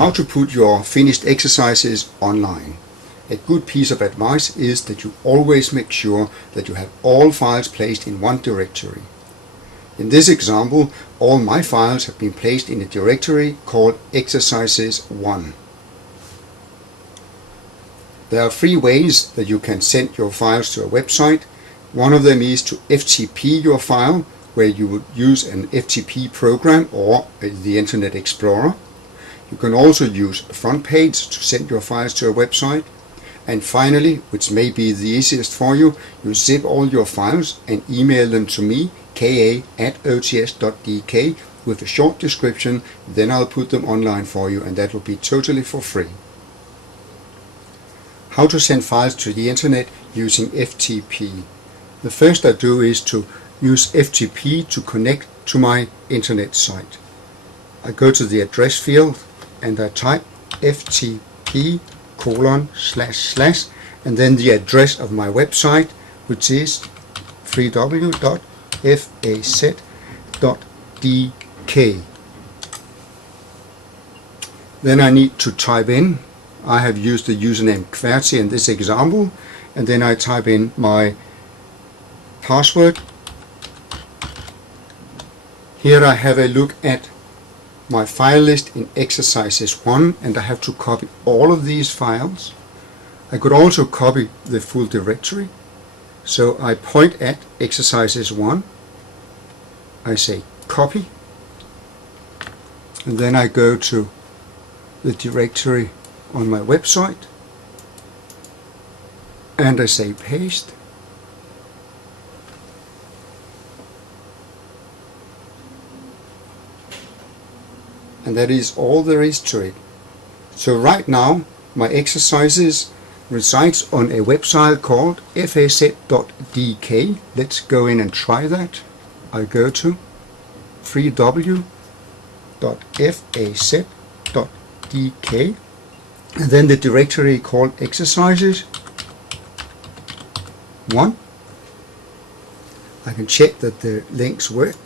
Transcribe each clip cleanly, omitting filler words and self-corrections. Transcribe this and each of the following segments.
How to put your finished exercises online. A good piece of advice is that you always make sure that you have all files placed in one directory. In this example, all my files have been placed in a directory called Exercises 1. There are 3 ways that you can send your files to a website. One of them is to FTP your file, where you would use an FTP program or the Internet Explorer. You can also use FrontPage to send your files to a website. And finally, which may be the easiest for you, you zip all your files and email them to me, ka@ots.dk, with a short description. Then I'll put them online for you, and that will be totally for free. How to send files to the internet using FTP. The first I do is to use FTP to connect to my internet site. I go to the address field and I type FTP:/ and then the address of my website, which is www.faz.dk. Then I need to type in, I have used the username QWERTY in this example, and then I type in my password. Here I have a look at my file list in Exercises 1, and I have to copy all of these files. I could also copy the full directory. So I point at Exercises 1, I say copy, and then I go to the directory on my website and I say paste. And that is all there is to it. So right now my exercises resides on a website called faz.dk. Let's go in and try that. I go to www.faz.dk, and then the directory called Exercises 1. I can check that the links work.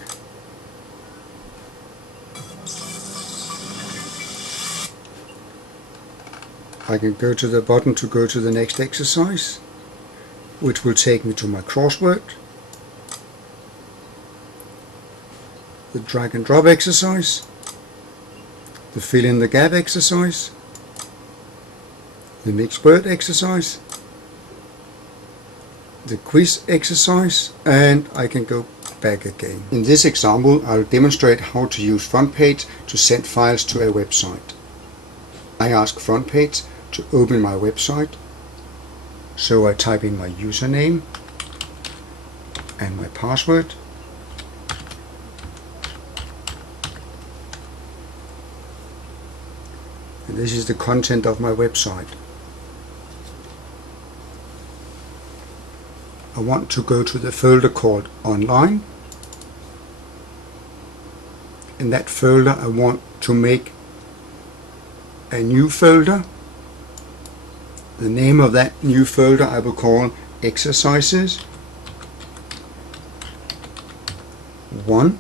I can go to the button to go to the next exercise, which will take me to my crossword, the drag and drop exercise, the fill in the gap exercise, the mixed word exercise, the quiz exercise, and I can go back again. In this example, I'll demonstrate how to use FrontPage to send files to a website. I ask FrontPage to open my website, so I type in my username and my password. And this is the content of my website. I want to go to the folder called Online. In that folder I want to make a new folder. The name of that new folder I will call Exercises 1.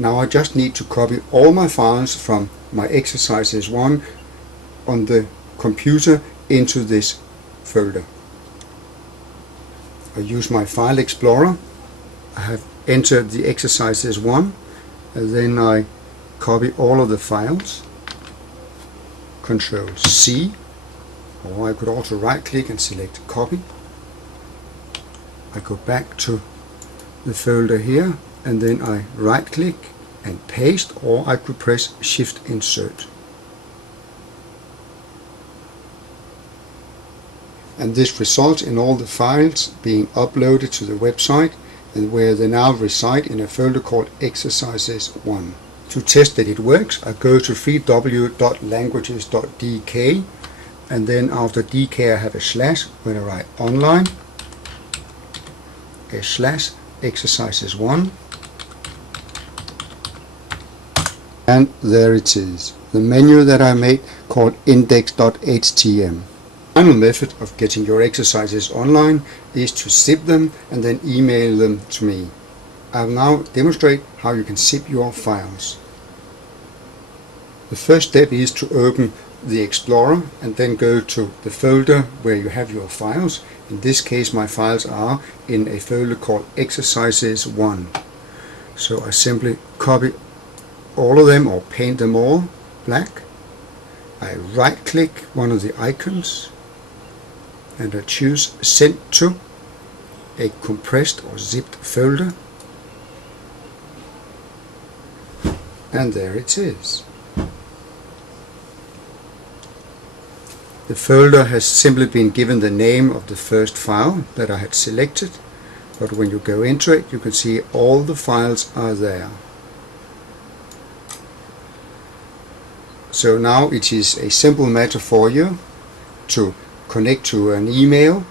Now I just need to copy all my files from my Exercises 1 on the computer into this folder. I use my File Explorer. I have entered the Exercises 1, and then I copy all of the files, Control C, or I could also right click and select copy. I go back to the folder here, and then I right click and paste, or I could press Shift Insert. And this results in all the files being uploaded to the website, and where they now reside in a folder called Exercises 1. To test that it works, I go to www.languages.dk, and then after DK I have a slash when I write online, a slash Exercises 1, and there it is, the menu that I made called index.htm. The final method of getting your exercises online is to zip them and then email them to me. I'll now demonstrate how you can zip your files. The first step is to open the Explorer and then go to the folder where you have your files. In this case my files are in a folder called Exercises 1. So I simply copy all of them or paint them all black. I right click one of the icons and I choose Send to a compressed or zipped folder, and there it is. The folder has simply been given the name of the first file that I had selected, but when you go into it you can see all the files are there. So now it is a simple matter for you to connect to an email,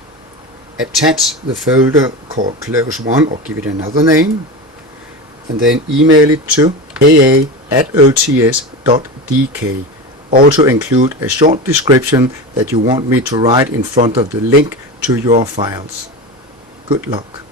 attach the folder called Close 1 or give it another name, and then email it to aa@ots.dk. Also include a short description that you want me to write in front of the link to your files. Good luck.